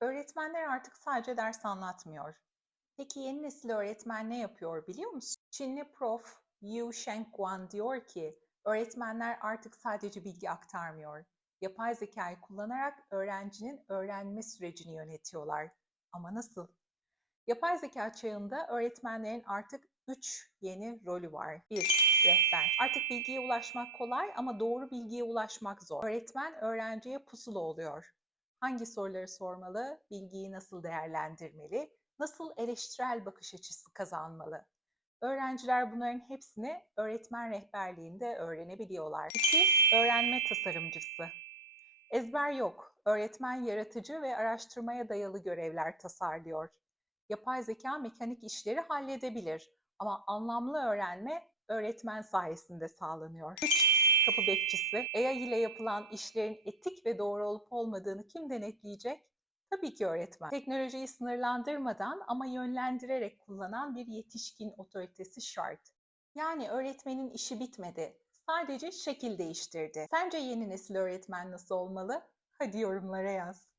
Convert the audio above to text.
Öğretmenler artık sadece ders anlatmıyor. Peki yeni nesil öğretmen ne yapıyor biliyor musun? Çinli prof Yu Shengguan diyor ki, öğretmenler artık sadece bilgi aktarmıyor. Yapay zekayı kullanarak öğrencinin öğrenme sürecini yönetiyorlar. Ama nasıl? Yapay zeka çağında öğretmenlerin artık 3 yeni rolü var. 1. Rehber. Artık bilgiye ulaşmak kolay ama doğru bilgiye ulaşmak zor. Öğretmen öğrenciye pusula oluyor. Hangi soruları sormalı, bilgiyi nasıl değerlendirmeli, nasıl eleştirel bakış açısı kazanmalı? Öğrenciler bunların hepsini öğretmen rehberliğinde öğrenebiliyorlar. 2. Öğrenme tasarımcısı. Ezber yok. Öğretmen yaratıcı ve araştırmaya dayalı görevler tasarlıyor. Yapay zeka mekanik işleri halledebilir ama anlamlı öğrenme öğretmen sayesinde sağlanıyor. 3. Kapı bekçisi. AI ile yapılan işlerin etik ve doğru olup olmadığını kim denetleyecek? Tabii ki öğretmen. Teknolojiyi sınırlandırmadan ama yönlendirerek kullanan bir yetişkin otoritesi şart. Yani öğretmenin işi bitmedi. Sadece şekil değiştirdi. Sence yeni nesil öğretmen nasıl olmalı? Hadi yorumlara yaz.